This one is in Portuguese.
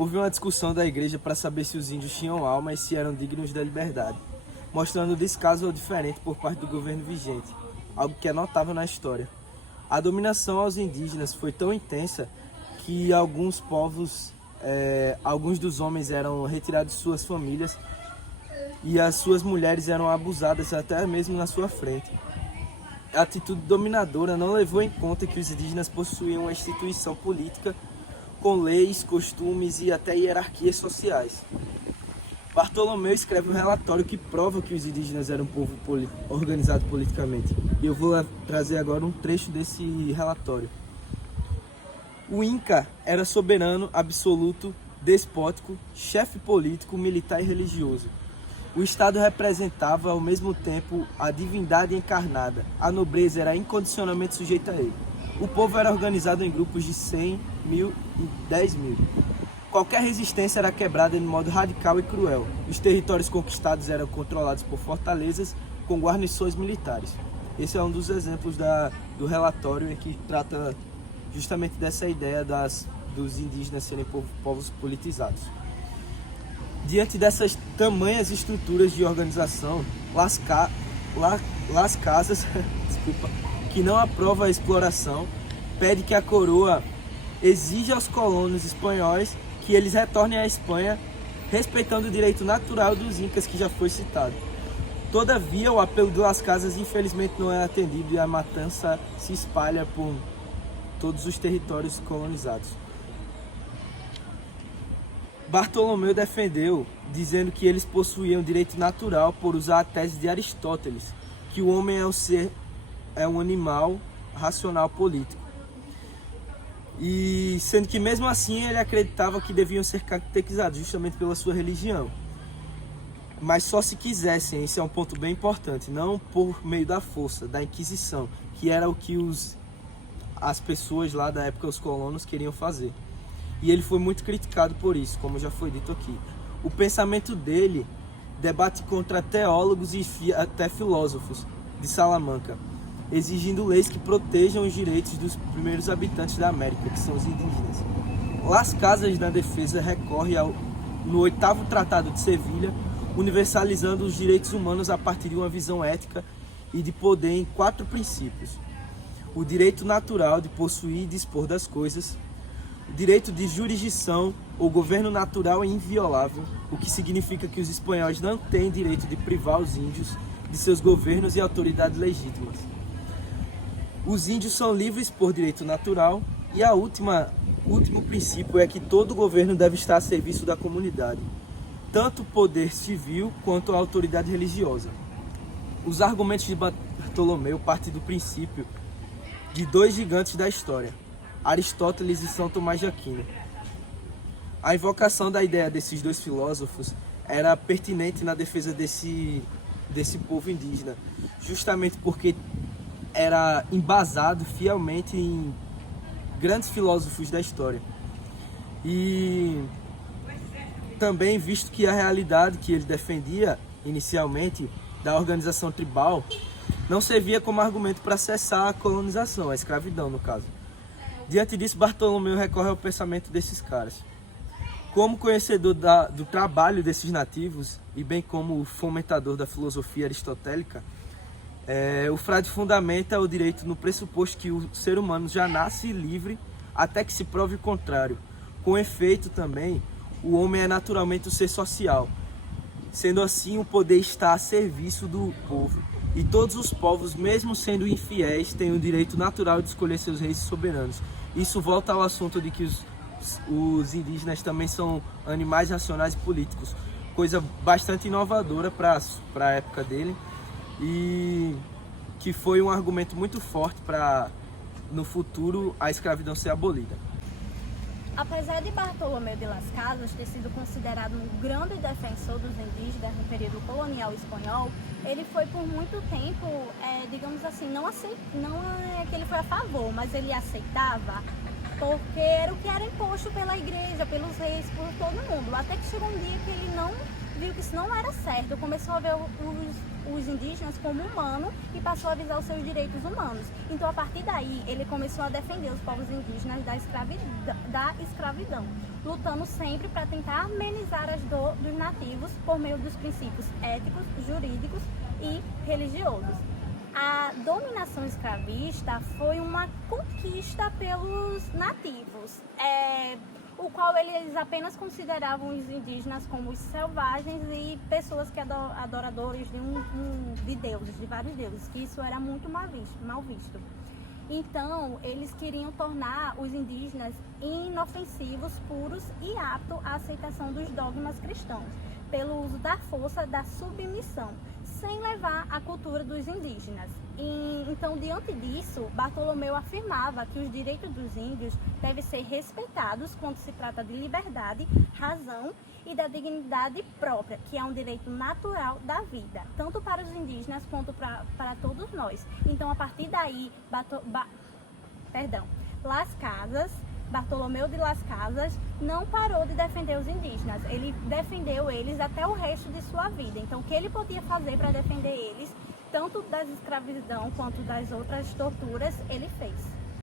houve uma discussão da igreja para saber se os índios tinham alma e se eram dignos da liberdade, mostrando descaso diferente por parte do governo vigente, algo que é notável na história. A dominação aos indígenas foi tão intensa que alguns dos homens eram retirados de suas famílias e as suas mulheres eram abusadas até mesmo na sua frente. A atitude dominadora não levou em conta que os indígenas possuíam uma instituição política com leis, costumes e até hierarquias sociais. Bartolomeu escreve um relatório que prova que os indígenas eram um povo organizado politicamente. E eu vou trazer agora um trecho desse relatório. O Inca era soberano, absoluto, despótico, chefe político, militar e religioso. O Estado representava ao mesmo tempo a divindade encarnada. A nobreza era incondicionalmente sujeita a ele. O povo era organizado em grupos de 100, 1000 e 10 mil. Qualquer resistência era quebrada de modo radical e cruel. Os territórios conquistados eram controlados por fortalezas com guarnições militares. Esse é um dos exemplos do relatório em que trata justamente dessa ideia dos indígenas serem povos politizados. Diante dessas tamanhas estruturas de organização, Las Casas, que não aprova a exploração, pede que a coroa exija aos colonos espanhóis que eles retornem à Espanha, respeitando o direito natural dos incas que já foi citado. Todavia, o apelo de Las Casas infelizmente não é atendido e a matança se espalha por todos os territórios colonizados. Bartolomeu defendeu, dizendo que eles possuíam direito natural por usar a tese de Aristóteles, que o homem é um animal racional político. E sendo que mesmo assim ele acreditava que deviam ser catequizados justamente pela sua religião. Mas só se quisessem, esse é um ponto bem importante, não por meio da força, da Inquisição, que era o que as pessoas lá da época, os colonos, queriam fazer. E ele foi muito criticado por isso, como já foi dito aqui. O pensamento dele debate contra teólogos e até filósofos de Salamanca, exigindo leis que protejam os direitos dos primeiros habitantes da América, que são os indígenas. Las Casas, na defesa, recorre no 8º Tratado de Sevilha, universalizando os direitos humanos a partir de uma visão ética e de poder em 4 princípios. O direito natural de possuir e dispor das coisas, o direito de jurisdição ou governo natural é inviolável, o que significa que os espanhóis não têm direito de privar os índios de seus governos e autoridades legítimas. Os índios são livres por direito natural e o último princípio é que todo governo deve estar a serviço da comunidade, tanto o poder civil quanto a autoridade religiosa. Os argumentos de Bartolomeu partem do princípio de 2 gigantes da história, Aristóteles e São Tomás de Aquino. A invocação da ideia desses 2 filósofos era pertinente na defesa desse povo indígena, justamente porque era embasado fielmente em grandes filósofos da história. E também visto que a realidade que ele defendia inicialmente da organização tribal não servia como argumento para cessar a colonização, a escravidão no caso. Diante disso, Bartolomeu recorre ao pensamento desses caras. Como conhecedor do trabalho desses nativos, e bem como fomentador da filosofia aristotélica, o frade fundamenta o direito no pressuposto que o ser humano já nasce livre até que se prove o contrário. Com efeito também, o homem é naturalmente um ser social. Sendo assim, o poder está a serviço do povo. E todos os povos, mesmo sendo infiéis, têm o direito natural de escolher seus reis soberanos. Isso volta ao assunto de que os indígenas também são animais racionais e políticos. Coisa bastante inovadora para a época dele. E que foi um argumento muito forte para, no futuro, a escravidão ser abolida. Apesar de Bartolomeu de Las Casas ter sido considerado um grande defensor dos indígenas no período colonial espanhol, ele foi por muito tempo, digamos assim, não é que ele foi a favor, mas ele aceitava, porque era o que era imposto pela igreja, pelos reis, por todo mundo. Até que chegou um dia que ele não viu que isso não era certo, começou a ver os indígenas como humanos e passou a visar os seus direitos humanos. Então, a partir daí, ele começou a defender os povos indígenas da escravidão. lutando sempre para tentar amenizar as dores dos nativos por meio dos princípios éticos, jurídicos e religiosos. A dominação escravista foi uma conquista pelos nativos, o qual eles apenas consideravam os indígenas como selvagens e pessoas que adoradores de deuses, de vários deuses, que isso era muito mal visto. Então, eles queriam tornar os indígenas inofensivos, puros e aptos à aceitação dos dogmas cristãos, pelo uso da força, da submissão, sem levar a cultura dos indígenas. Então, diante disso, Bartolomeu afirmava que os direitos dos índios devem ser respeitados quando se trata de liberdade, razão e da dignidade própria, que é um direito natural da vida, tanto para os indígenas quanto para todos nós. Então, a partir daí, Bartolomeu de Las Casas não parou de defender os indígenas, ele defendeu eles até o resto de sua vida. Então, o que ele podia fazer para defender eles, tanto da escravidão quanto das outras torturas, ele fez.